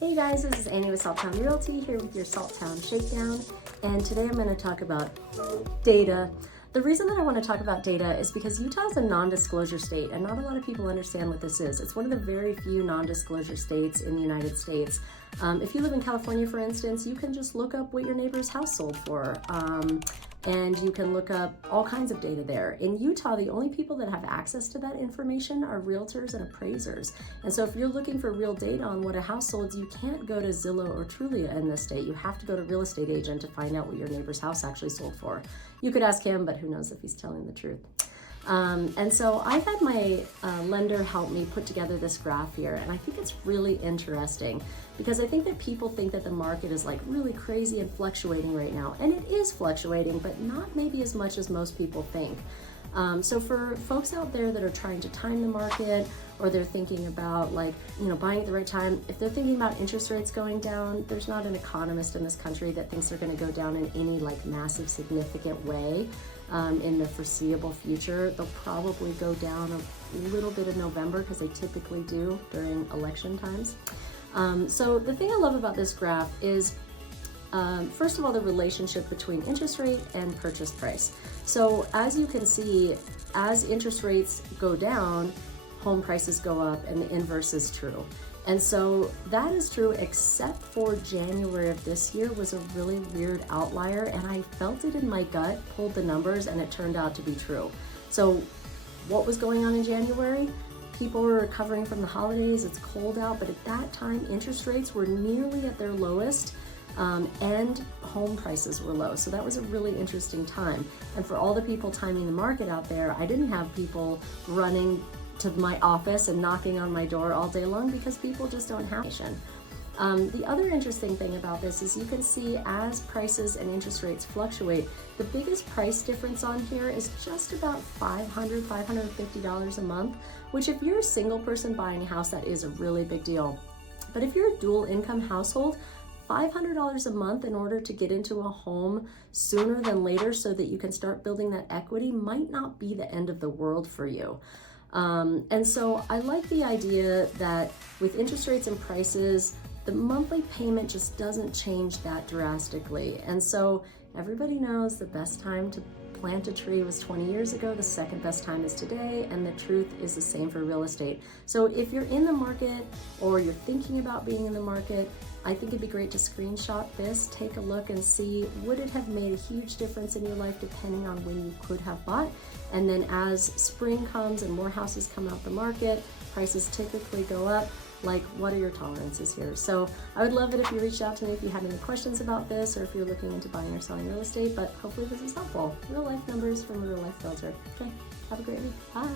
Hey guys, this is Annie with Salttown Realty here with your Salttown Shakedown, and today I'm going to talk about data. The reason that I want to talk about data is because Utah is a non-disclosure state, and not a lot of people understand what this is. It's one of the very few non-disclosure states in the United States. If you live in California, for instance, you can just look up what your neighbor's house sold for, and you can look up all kinds of data there. In Utah, the only people that have access to that information are realtors and appraisers. And so if you're looking for real data on what a house sold, you can't go to Zillow or Trulia in this state. You have to go to a real estate agent to find out what your neighbor's house actually sold for. You could ask him, but who knows if he's telling the truth. And so I've had my lender help me put together this graph here, and I think it's really interesting because I think that people think that the market is like really crazy and fluctuating right now, and it is fluctuating, but not maybe as much as most people think. So for folks out there that are trying to time the market, or they're thinking about buying at the right time, if they're thinking about interest rates going down, there's not an economist in this country that thinks they're going to go down in any massive significant way in the foreseeable future. They'll probably go down a little bit in November because they typically do during election times. So the thing I love about this graph is first of all, the relationship between interest rate and purchase price. So as you can see, as interest rates go down, home prices go up, and the inverse is true. And so that is true, except for January of this year was a really weird outlier, and I felt it in my gut, pulled the numbers, and it turned out to be true. So what was going on in January? People were recovering from the holidays, it's cold out, but at that time, interest rates were nearly at their lowest. And home prices were low. So that was a really interesting time. And for all the people timing the market out there, I didn't have people running to my office and knocking on my door all day long because people just don't have patience. The other interesting thing about this is you can see as prices and interest rates fluctuate, the biggest price difference on here is just about $500, $550 a month, which if you're a single person buying a house, that is a really big deal. But if you're a dual income household, $500 a month in order to get into a home sooner than later so that you can start building that equity might not be the end of the world for you. And so I like the idea that with interest rates and prices, the monthly payment just doesn't change that drastically. And so everybody knows the best time to plant a tree was 20 years ago, the second best time is today, and the truth is the same for real estate. So if you're in the market or you're thinking about being in the market, I think it'd be great to screenshot this, take a look and see, would it have made a huge difference in your life depending on when you could have bought? And then as spring comes and more houses come out the market, prices typically go up. What are your tolerances here? So I would love it if you reached out to me if you had any questions about this or if you're looking into buying or selling real estate, but hopefully this is helpful. Real life numbers from a real life realtor. Okay, have a great week. Bye.